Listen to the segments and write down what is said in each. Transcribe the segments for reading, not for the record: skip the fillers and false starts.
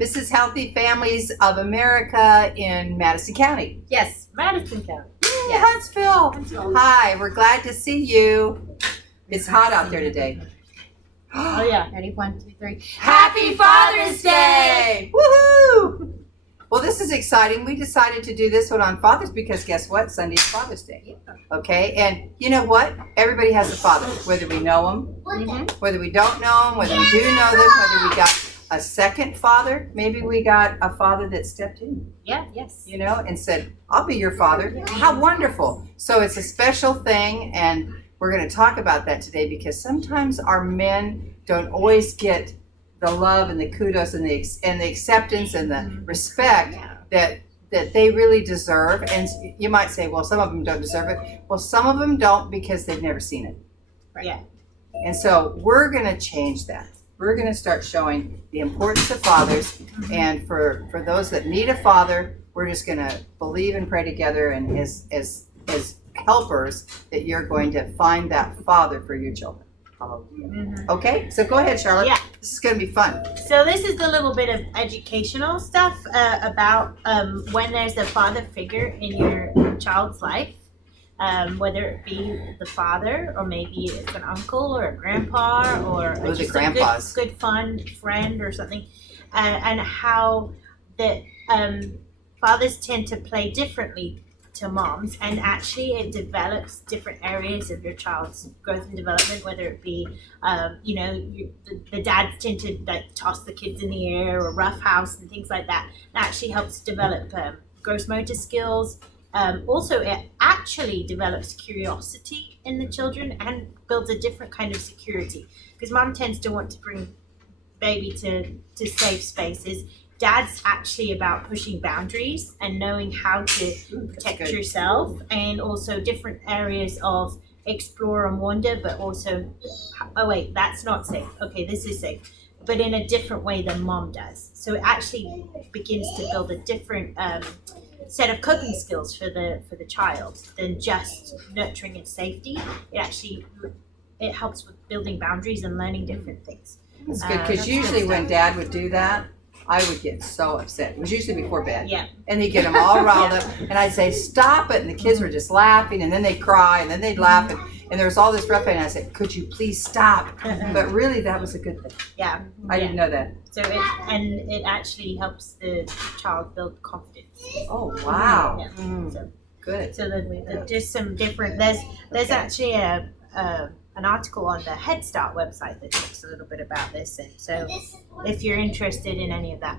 This is Healthy Families of America in Madison County. Yes, Madison County. Yay, Huntsville. Hi, we're glad to see you. It's hot out there today. Oh yeah. Ready? 1, 2, 3. Happy Father's Day! Woohoo! Well, this is exciting. We decided to do this one on Father's because guess what? Sunday's Father's Day. Okay, and you know what? Everybody has a father, whether we know them, whether we don't know them, whether we do know them, whether we got a second father. Maybe we got a father that stepped in, Yes. you know, and said, I'll be your father. How wonderful. So it's a special thing, and we're going to talk about that today because sometimes our men don't always get the love and the kudos and the acceptance and the respect that they really deserve. And you might say, well, some of them don't deserve it. Well, some of them don't because they've never seen it. Yeah. And so we're going to change that. We're going to start showing the importance of fathers. And for those that need a father, we're just going to believe and pray together and as helpers that you're going to find that father for your children. Okay, so go ahead, Charlotte. Yeah. This is going to be fun. So this is a little bit of educational stuff about when there's a father figure in your child's life, whether it be the father or maybe it's an uncle or a grandpa or Oh, the just grandpas. a good fun friend or something, and how that fathers tend to play differently to moms, and actually it develops different areas of your child's growth and development, whether it be the dads tend to like toss the kids in the air or roughhouse and things like that. It actually helps develop gross motor skills. Also, it actually develops curiosity in the children and builds a different kind of security, because mom tends to want to bring baby to safe spaces. Dad's actually about pushing boundaries and knowing how to protect yourself, and also different areas of explore and wonder, but also, oh wait, that's not safe. Okay, this is safe, but in a different way than mom does. So it actually begins to build a different set of coping skills for the child than just nurturing and safety. It helps with building boundaries and learning different things. That's good, because usually when Dad would do that, I would get so upset. It was usually before bed. Yeah. And he'd get them all riled up, and I'd say, stop it, and the kids were just laughing, and then they'd cry, and then they'd laugh, and there was all this rough, and I said, could you please stop? But really, that was a good thing. Yeah. I didn't know that. So it actually helps the child build confidence. Oh, wow. Yeah. So, Good. so just some different. There's actually an article on the Head Start website that talks a little bit about this, and so if you're interested in any of that,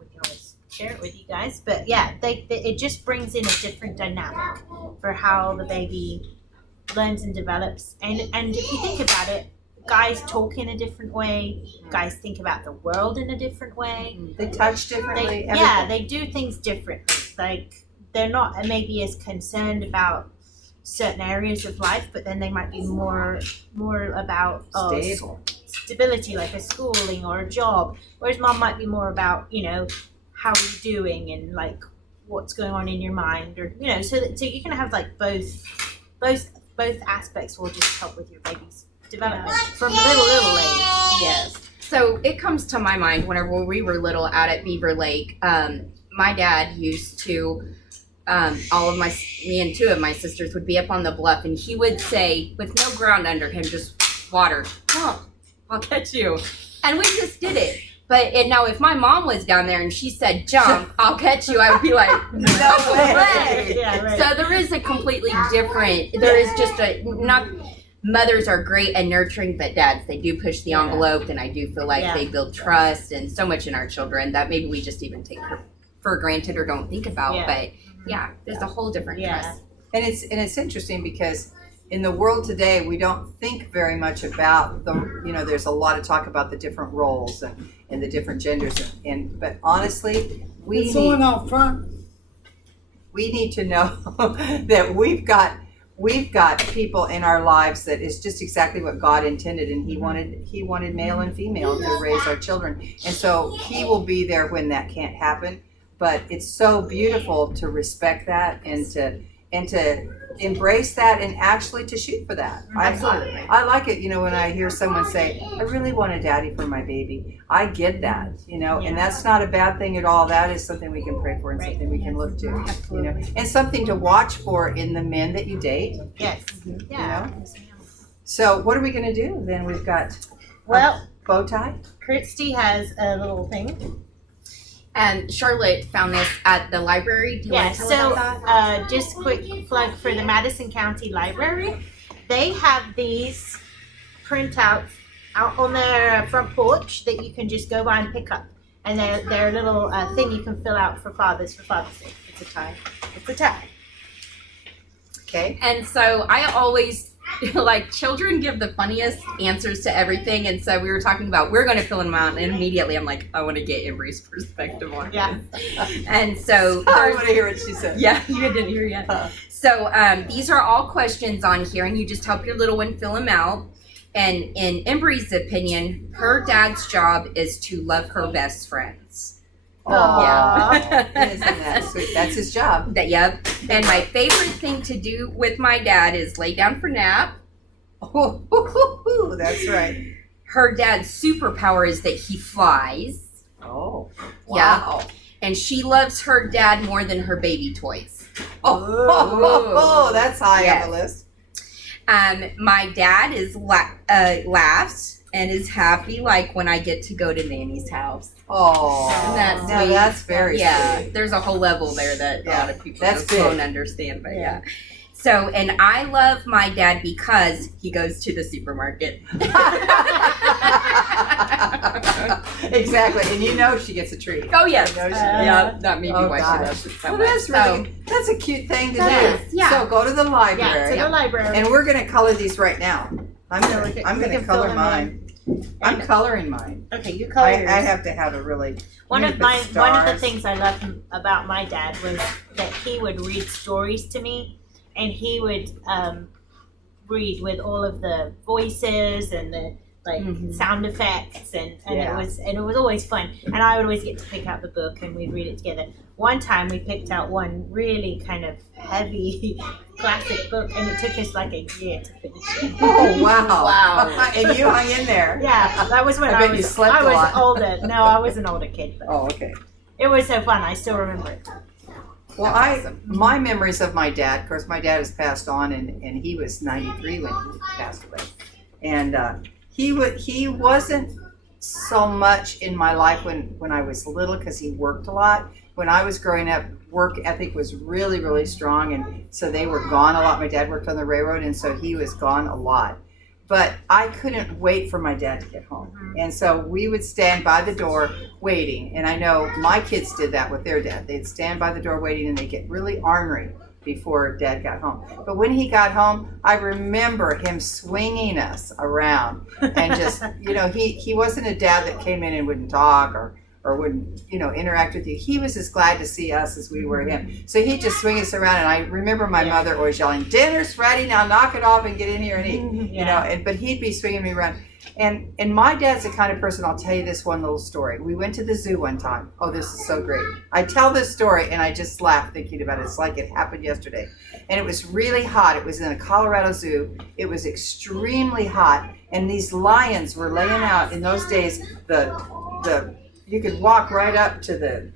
we can always share it with you guys. But yeah, it just brings in a different dynamic for how the baby learns and develops. And if you think about it, guys talk in a different way. Guys think about the world in a different way. They touch differently. They do things differently. Like they're not maybe as concerned about certain areas of life, but then they might be more about stability, like a schooling or a job, whereas mom might be more about how are you doing and like what's going on in your mind, or so you can have like both aspects will just help with your baby's development from little age. Yes. So it comes to my mind whenever we were little out at Beaver Lake, my dad used to me and two of my sisters would be up on the bluff, and he would say, with no ground under him, just water, "Jump, I'll catch you." And we just did it. But now if my mom was down there and she said, "Jump, I'll catch you," I would be like, "No way." Yeah, right. So there is a completely different, there is just mothers are great and nurturing, but dads, they do push the envelope, and I do feel like they build trust and so much in our children that maybe we just even take for granted or don't think about. But there's a whole different trust. And it's interesting because in the world today, we don't think very much about there's a lot of talk about the different roles and the different genders, but honestly, we need to know that we've got people in our lives that is just exactly what God intended, and He wanted male and female to raise our children, and so He will be there when that can't happen. But it's so beautiful to respect that and and to embrace that and actually to shoot for that. Absolutely. I like it, when I hear someone say, I really want a daddy for my baby. I get that, and that's not a bad thing at all. That is something we can pray for and something we can look to, Absolutely. and something to watch for in the men that you date. Yes. Yeah. So what are we going to do then? We've got Well, bow tie. Christy has a little thing. And Charlotte found this at the library. Do you Yeah, want to tell so about that? just quick plug for the Madison County Library. They have these printouts out on their front porch that you can just go by and pick up. And they're a little thing you can fill out for Father's Day. It's a tie. It's a tie. Okay. And so I always like children give the funniest answers to everything, and so we were talking about we're going to fill them out, and immediately I'm like, I want to get Emery's perspective on Yeah. it. And so I want to hear what she said. yeah, you didn't hear yet. So these are all questions on here, and you just help your little one fill them out. And in Embry's opinion, her dad's job is to love her best friends. Yeah. Isn't that sweet? That's his job. Yep. And my favorite thing to do with my dad is lay down for nap. Oh, that's right. Her dad's superpower is that he flies. Oh, Yeah. wow. And she loves her dad more than her baby toys. Oh, that's high Yes. on the list. My dad is laughs and is happy like when I get to go to Nanny's house. Oh, Isn't that no, sweet? that's very Yeah, sweet. there's a whole level there that a lot of people that's just big. won't understand, but yeah. So, and I love my dad because he goes to the supermarket. Exactly, and she gets a treat. Oh yes, I know she- yeah, that may be Oh, why gosh. she loves it so Well, much. that's really that's a cute thing to That do. is, yeah. So go to the Yeah, library, to the library. and we're gonna color these right now. I'm So gonna we can- I'm we gonna can fill color them mine. I'm coloring mine. Okay, you color I yours. have to have a really One I'm of gonna the put stars. things I loved about my dad was that he would read stories to me, and he would read with all of the voices and the Mhm. sound effects, and Yeah. it was always fun. And I would always get to pick out the book and we'd read it together. One time we picked out one really kind of heavy classic book, and it took us like a year to finish it. Oh wow! Wow. And you hung in there. Yeah, that was when I I bet you was slept I a was lot. older. No, I was an older kid, but Oh, okay. it was so fun. I still remember it. Well, That's awesome. my memories of my dad, of course, my dad has passed on, and he was 93 when he passed away, and he wasn't so much in my life when I was little because he worked a lot. When I was growing up, work ethic was really, really strong, and so they were gone a lot. My dad worked on the railroad, and so he was gone a lot. But I couldn't wait for my dad to get home. And so we would stand by the door waiting. And I know my kids did that with their dad. They'd stand by the door waiting, and they'd get really ornery before dad got home. But when he got home, I remember him swinging us around and just, he wasn't a dad that came in and wouldn't talk or wouldn't, interact with you. He was as glad to see us as we were him. So he'd just swing us around, and I remember my mother always yelling, "Dinner's ready, now knock it off and get in here and eat." But he'd be swinging me around. And my dad's the kind of person, I'll tell you this one little story. We went to the zoo one time. Oh, this is so great. I tell this story and I just laugh thinking about it. It's like it happened yesterday. And it was really hot. It was in a Colorado zoo. It was extremely hot. And these lions were laying out. In those days, you could walk right up to the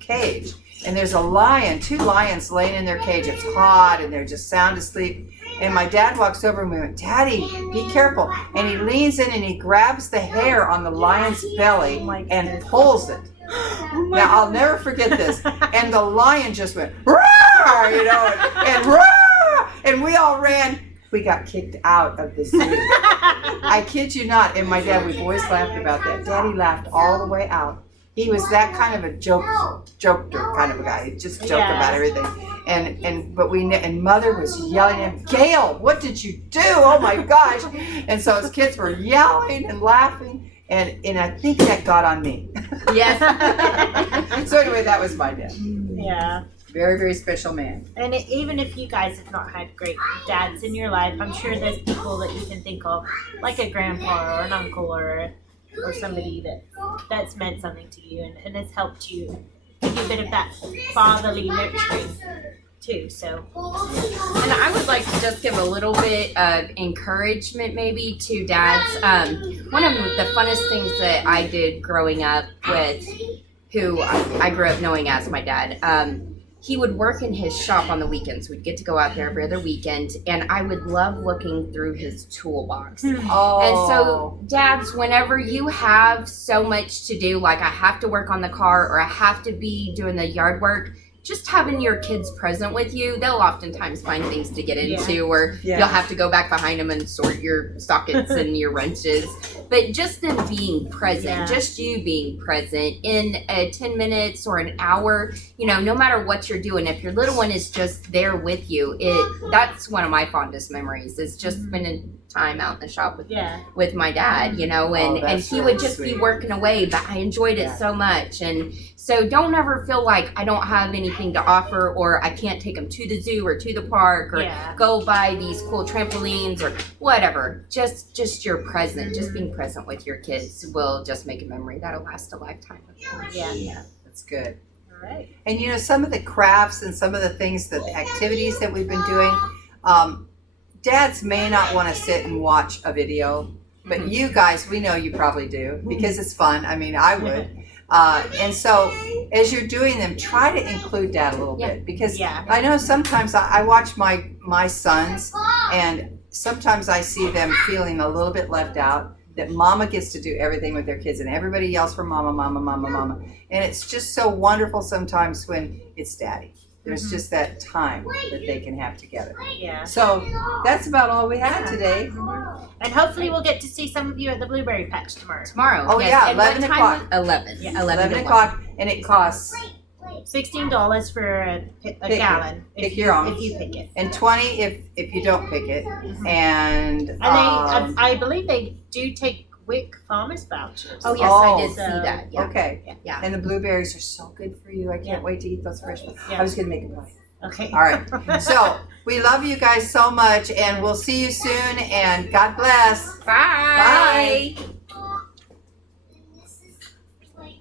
cage. And there's two lions laying in their cage. It's hot and they're just sound asleep. And my dad walks over and we went, "Daddy, be careful." And he leans in and he grabs the hair on the lion's belly and pulls it. Now, I'll never forget this. And the lion just went, "Roar!" and roar! And we all ran. We got kicked out of the zoo. I kid you not. And my dad, we've always laughed about that. Daddy laughed all the way out. He was that kind of a jokester kind of a guy. He just joked about everything. And mother was yelling at him, "Gail, what did you do? Oh my gosh!" And so his kids were yelling and laughing, and I think that got on me. Yes. So anyway, that was my dad. Yeah. Very, very special man. And even if you guys have not had great dads in your life, I'm sure there's people that you can think of, like a grandpa or an uncle or somebody that's meant something to you and has helped you give you a bit of that fatherly nurturing. too. So And I would like to just give a little bit of encouragement maybe to dads. One of the funnest things that I did growing up with who I grew up knowing as my dad, he would work in his shop on the weekends. We'd get to go out there every other weekend, and I would love looking through his toolbox. Oh. And so, dads, whenever you have so much to do, like I have to work on the car or I have to be doing the yard work, just having your kids present with you, they'll oftentimes find things to get into, or Yeah. you'll have to go back behind them and sort your sockets and your wrenches. But just them being present, Yeah. just you being present in 10 minutes or an hour, no matter what you're doing, if your little one is just there with you, that's one of my fondest memories, is just spending time out in the shop with my dad, and that's he really would just be sweet. working away, but I enjoyed it Yeah. so much. And so don't ever feel like I don't have anything to offer, or I can't take them to the zoo or to the park, or go buy these cool trampolines or whatever. Just your present, just being present with your kids will just make a memory that'll last a lifetime. Yeah. That's good. All right. And some of the crafts and some of the things, the activities that we've been doing, dads may not want to sit and watch a video, but you guys, we know you probably do, because it's fun. I mean, I would. And so as you're doing them, try to include dad a little bit, because I know sometimes I watch my sons, and sometimes I see them feeling a little bit left out, that mama gets to do everything with their kids and everybody yells for mama, mama, mama, mama. And it's just so wonderful sometimes when it's daddy. There's just that time that they can have together. Yeah. So that's about all we had today. And hopefully we'll get to see some of you at the blueberry patch tomorrow. Tomorrow. Oh, yes. yeah, And what 11 time o'clock. was- 11. Yeah. 11 o'clock, and it costs, $16 for a it. gallon. Pick your own. If you pick it. and 20 if you don't pick it. And And I believe they do take WIC farmers vouchers. Oh, yes, Oh. I did see that. Yeah. okay. Yeah. And the blueberries are so good for you. I can't wait to eat those fresh ones. Yeah. I was gonna make a pie. Okay. All right. So we love you guys so much, and we'll see you soon. And God bless. Bye. Bye.